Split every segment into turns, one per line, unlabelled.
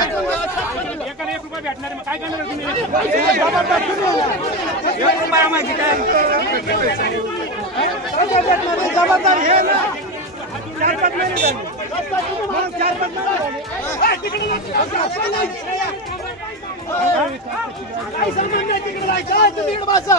एकाला एक रुपया भेटणार मग काय करणार तुम्ही एक रुपया माहिती काय जबाबदार हे ना चार पाच महिने चार पाच महिने काय तिकडे जायचं तिकडे बसा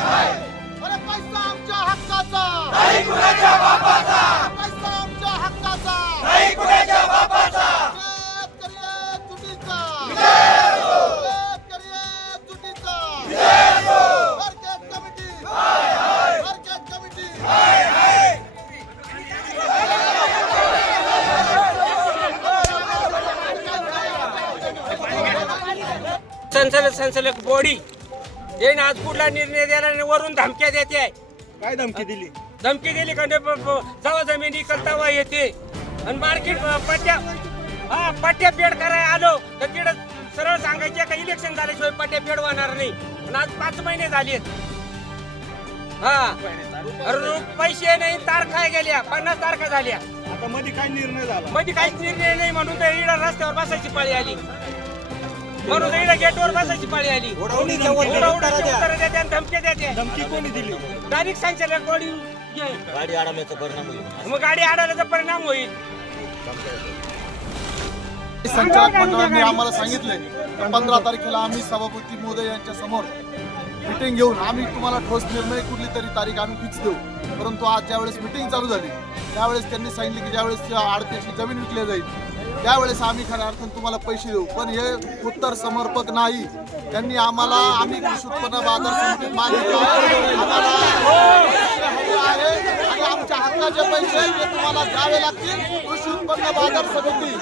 पैसा आमच्या हक्काचा. नाही कुणाच्या बापाचा. पैसा आमच्या हक्काचा. नाही कुणाच्या बापाचा. शेतकरी चुकीचा शेतकरी चुकीचा मार्केट कमिटी. Market committee.
संचालक संचालक बॉडी. हे आज कुठला निर्णय द्यायला आणि वरून धमक्या देते.
काय धमकी दिली?
धमकी दिली का ब- जेव्हा जमिनी करतावा येते. आणि मार्केट पट्ट्या हा पट्ट्या पेड करायला आलो. तर तिकडे सरळ सांगायचे का इलेक्शन झाल्याशिवाय पट्ट्या पेड होणार नाही. आणि आज पाच महिने झालेत हा. अरे पैसे नाही तारखा गेल्या पन्नास तारखा झाल्या.
आता मध्ये काय निर्णय झाला.
मध्ये काहीच निर्णय नाही म्हणून तर इकडं रस्त्यावर बसायची पाळी आली. म्हणून इकडं गेटवर बसायची पाळी आली. उडा उडाची उत्तरं देते आणि धमक्या देते.
धमकी कोणी दिली?
डायरेक्ट बॉडी
गाडी अडवण्याचा परिणाम होईल.
मग गाडी अडवण्याचा परिणाम होईल.
संचालक मंडळाने आम्हाला सांगितले पंधरा तारखेला आम्ही सभापती मोदय यांच्या समोर मिटिंग घेऊन आम्ही तुम्हाला ठोस निर्णय कुठली तरी तारीख आम्ही फिक्स देऊ. परंतु आज ज्यावेळेस मिटिंग चालू झाली त्यावेळेस त्यांनी सांगितले की ज्यावेळेस आडत्याची जमीन विकली जाईल त्यावेळेस आम्ही खऱ्या अर्थानं तुम्हाला पैसे देऊ पण हे उत्तर समर्पक नाही. त्यांनी आम्हाला आम्ही कृषी उत्पन्न बाजार समितीत मागितले आहे. आम्हाला आणि आमच्या हक्काचे पैसे ते तुम्हाला द्यावे लागतील कृषी उत्पन्न बाजार समिती.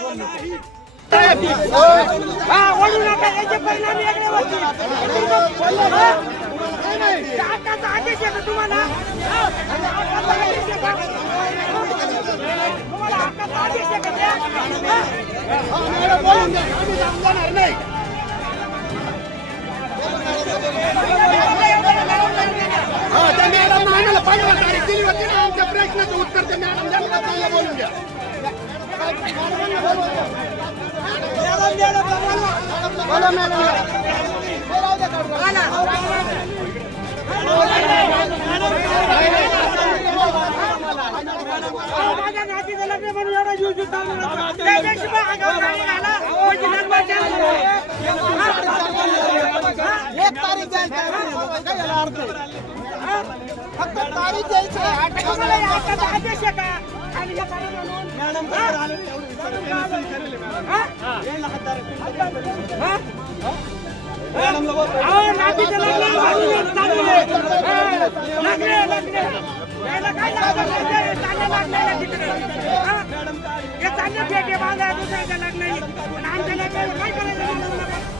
तुम्हाला
आमच्या प्रश्नाचं उत्तर त्या मॅडम यांना चांगलं बोलून द्या
माझ्या नातीचं लग्न म्हणून एवढा जीव जीव चालू नका. त्यापेक्षा मग आगाऊ गाडी घाला. म्हणजे जन्माच्या-
एक तारीख फक्त तारीख द्यायची
आदेश आहे का? आणि हे करा म्हणून. हे. चांगले पेटे लग्नाला